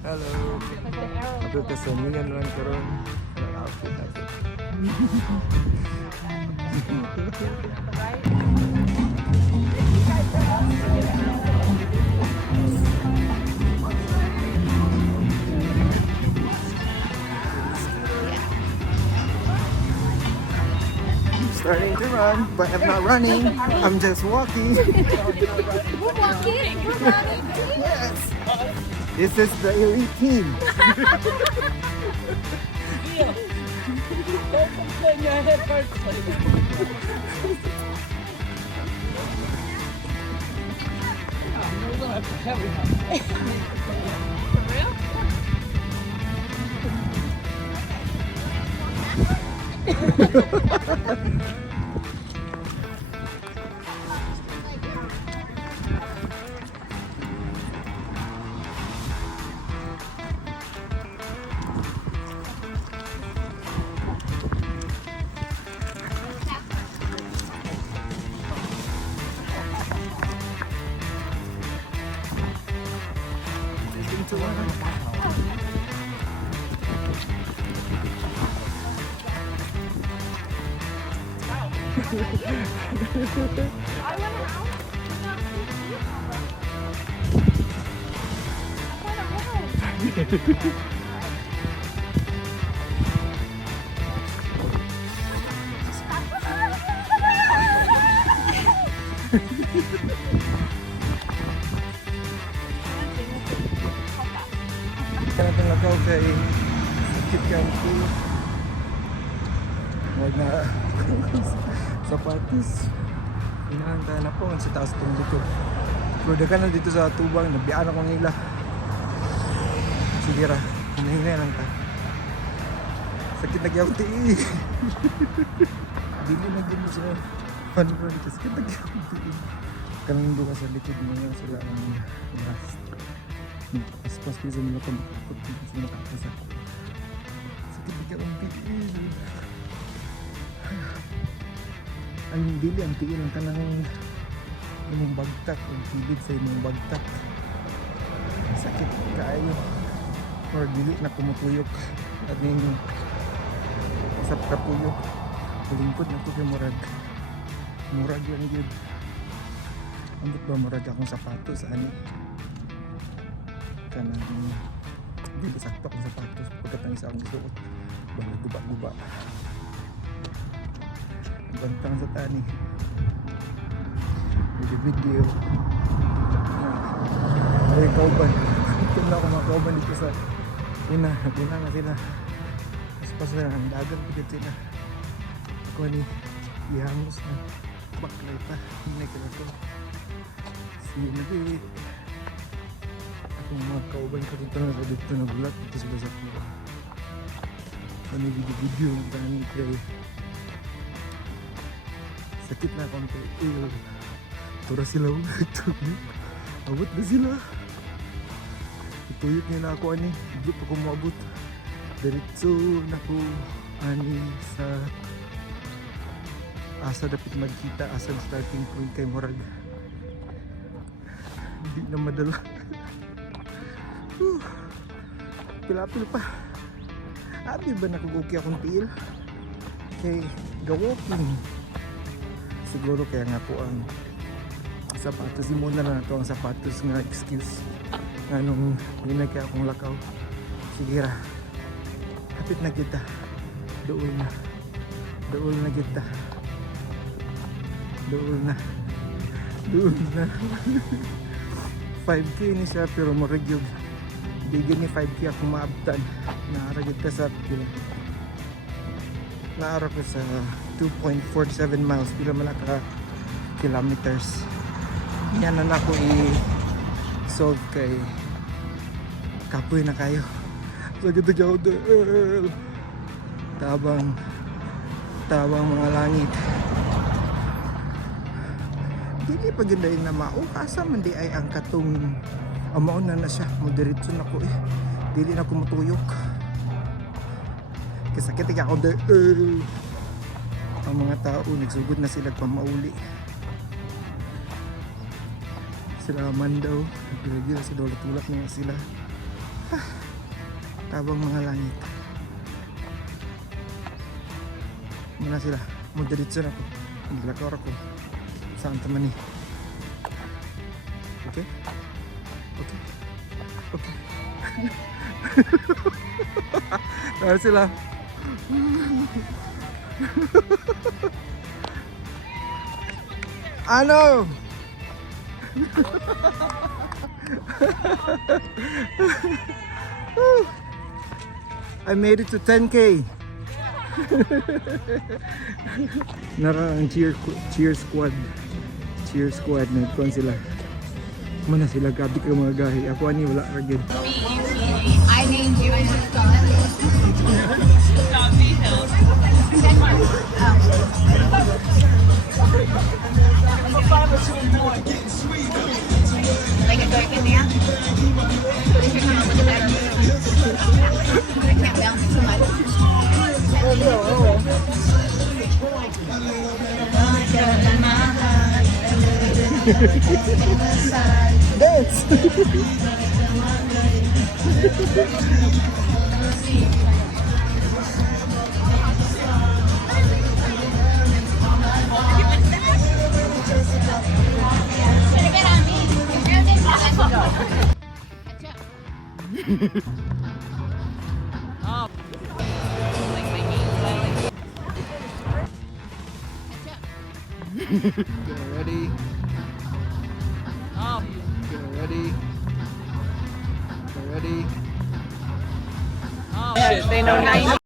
Hello. Ato ta sa mingan man karon. Outfit natin. Starting to run, but I'm not running. I'm just walking. We're walking. We're running. Yes. This is the elite team. Don't complain, your head hurts. For real? Kaya nalagaw kay sakit kang ko. Huwag na sapatos. Inahantahan ako sa taas itong likod. Pero ka na dito sa tubang, nabiyaan ako nila. Sige ra, hinahinay lang ka. Sakit na gyud tiil. Dili na gyud sa ano ba dito, sakit na gyud tiil. Kanang duha sa likod mo nga sila ang last. Pas ko sa mga kamakot dito sa matakas ako. Sakit na gyud tiil. Ang dili ang tiil ang kanang imong bagtak, ang kilid sa imong bagtak. Sakit kaayo. Or dili na kumutuyok at yung sa kapuyok lingkod na ito kay murag lang yun. Ambot ba murag akong sapatos ani kanang dili sakto akong sapatos pagkatang isa akong suot bang guba-guba bantang sa tani video ay kauban ito na ako mga kauban dito sa una nga sila pas na ang dagan pagkat sila ako ni ihangos na baklay pa hindi ka na ito si Init akong mga kauban ko dito na dito nagulat dito sila sa pula ano video ang tani kay sakit na akong tura sila abot na sila ituyot nila ako ani hindi pa ko maabot diretso na ko ani sa asa dapat magkita asa starting point kay murag hindi na madala pilapil pa abi ba nakuguki akong tiil kay ga-walking siguro kaya nga po ang sapatos muna na ito ang sapatos nga excuse nga nung hinagay akong lakaw sige ra hapit na kita dool na kita dool na 5k ni siya pero maragyog bigyan ni 5k akong maabtan naaragid ka sa pila naara ko sa 2.47 miles pila man ka kilometers yan na ako i-solve kay kapoy na kayo sakit na kayo tabang mga langit dili pa gindahin na mao asa man di ay ang katong amaon na siya moderitso na ko dili na ko matuyok kasi sakit na ako ang mga tao nagsugod na sila pamauli sila man daw nagdala sa tulak na sila tabang mga langit. Muna sila, madiritso na ko. Naglakor ako. Saan taman ni? Okay? Okay? Okay. Saan sila? Ano? I made it to 10K. Nara ang cheer squad na ikuan sila. Mana sila gabi ka mga gahi. Ako ani wala ra gyud. I named you in the like a dark in there. But if you're coming with that, I can't bounce too much. Dance! Get ready. Get ready. Get ready. They know 9